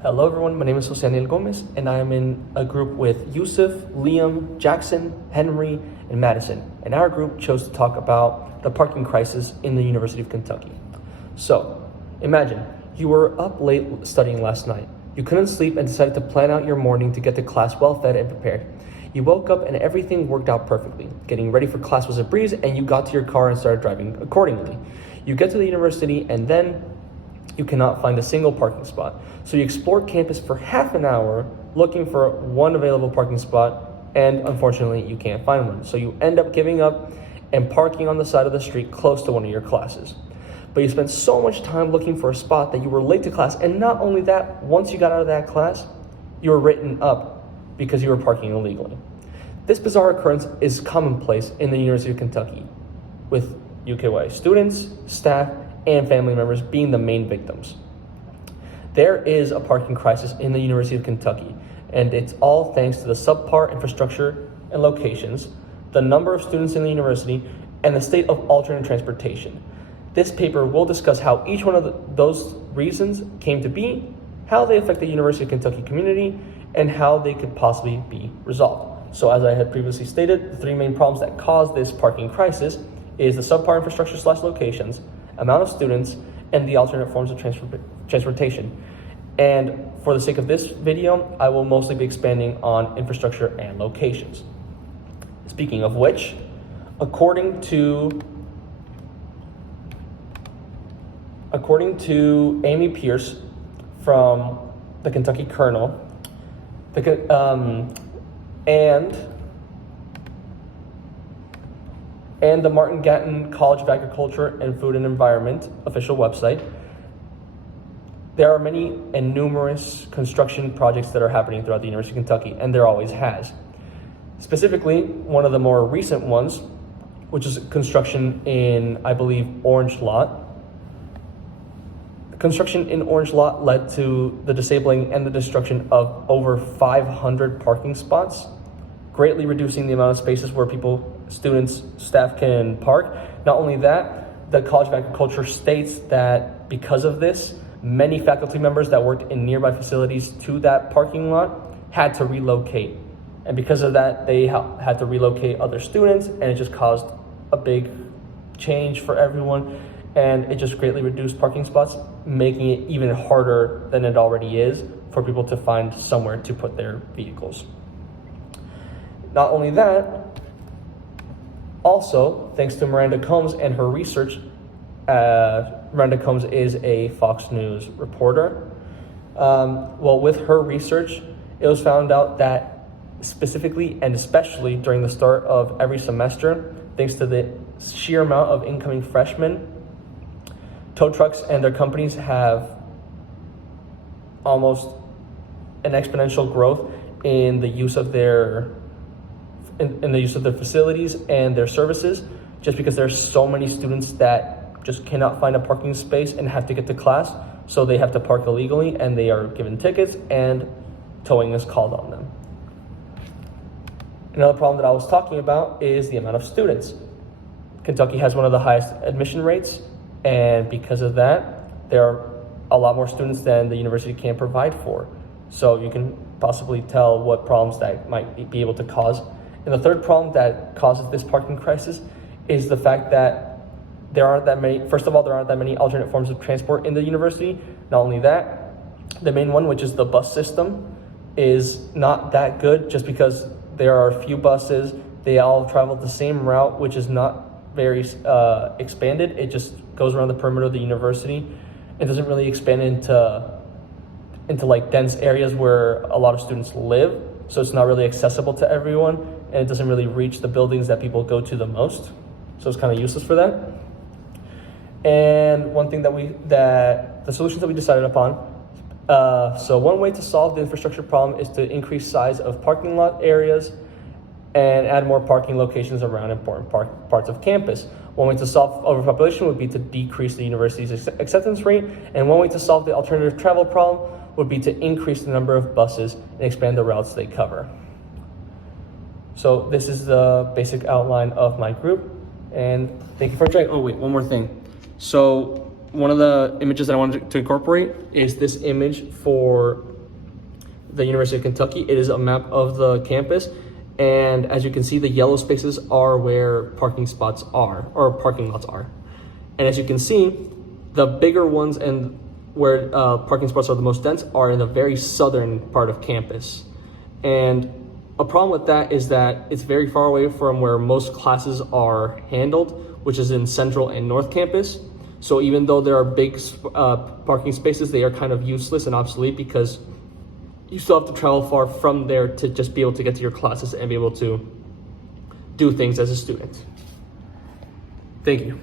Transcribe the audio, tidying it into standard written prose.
Hello everyone, my name is Jose Daniel Gomez and I am in a group with Yusuf, Liam, Jackson, Henry, and Madison. And our group chose to talk about the parking crisis in the University of Kentucky. So, imagine, you were up late studying last night. You couldn't sleep and decided to plan out your morning to get to class well fed and prepared. You woke up and everything worked out perfectly. Getting ready for class was a breeze and you got to your car and started driving accordingly. You get to the university and then you cannot find a single parking spot. So you explore campus for half an hour looking for one available parking spot, and unfortunately you can't find one. So you end up giving up and parking on the side of the street close to one of your classes. But you spent so much time looking for a spot that you were late to class, and not only that, once you got out of that class, you were written up because you were parking illegally. This bizarre occurrence is commonplace in the University of Kentucky, with UKY students, staff, and family members being the main victims. There is a parking crisis in the University of Kentucky, and it's all thanks to the subpar infrastructure and locations, the number of students in the university, and the state of alternate transportation. This paper will discuss how each one of those reasons came to be, how they affect the University of Kentucky community, and how they could possibly be resolved. So as I had previously stated, the three main problems that cause this parking crisis is the subpar infrastructure / locations, amount of students, and the alternate forms of transportation. And for the sake of this video, I will mostly be expanding on infrastructure and locations. Speaking of which, according to Amy Pierce from the Kentucky Kernel, and the Martin Gatton College of Agriculture and Food and Environment official website, there are many and numerous construction projects that are happening throughout the University of Kentucky, and there always has. Specifically, one of the more recent ones, which is construction in, I believe, Orange Lot. Construction in Orange Lot led to the disabling and the destruction of over 500 parking spots, greatly reducing the amount of spaces where students, staff can park. Not only that, the College of Agriculture states that because of this, many faculty members that worked in nearby facilities to that parking lot had to relocate. And because of that, they had to relocate other students, and it just caused a big change for everyone. And it just greatly reduced parking spots, making it even harder than it already is for people to find somewhere to put their vehicles. Not only that, also, thanks to Miranda Combs and her research, Miranda Combs is a Fox News reporter. With her research, it was found out that specifically and especially during the start of every semester, thanks to the sheer amount of incoming freshmen, tow trucks and their companies have almost an exponential growth in the use of their facilities and their services, just because there's so many students that just cannot find a parking space and have to get to class, so they have to park illegally and they are given tickets and towing is called on them. Another problem that I was talking about is the amount of students. Kentucky has one of the highest admission rates, and because of that, there are a lot more students than the university can provide for. So you can possibly tell what problems that might be able to cause. And the third problem that causes this parking crisis is the fact that there aren't that many alternate forms of transport in the university. Not only that, the main one, which is the bus system, is not that good just because there are a few buses. They all travel the same route, which is not very expanded. It just goes around the perimeter of the university. It doesn't really expand into like dense areas where a lot of students live. So it's not really accessible to everyone, and it doesn't really reach the buildings that people go to the most. So it's kind of useless for that. And one thing that the solutions that we decided upon, so one way to solve the infrastructure problem is to increase size of parking lot areas and add more parking locations around important parts of campus. One way to solve overpopulation would be to decrease the university's acceptance rate, and one way to solve the alternative travel problem would be to increase the number of buses and expand the routes they cover. So this is the basic outline of my group, and thank you for joining. Oh wait, one more thing. So one of the images that I wanted to incorporate is this image for the University of Kentucky. It is a map of the campus, and as you can see, the yellow spaces are where parking spots are, or parking lots are. And as you can see, the bigger ones and where parking spots are the most dense are in the very southern part of campus. And a problem with that is that it's very far away from where most classes are handled, which is in Central and North Campus. So even though there are big parking spaces, they are kind of useless and obsolete because you still have to travel far from there to just be able to get to your classes and be able to do things as a student. Thank you.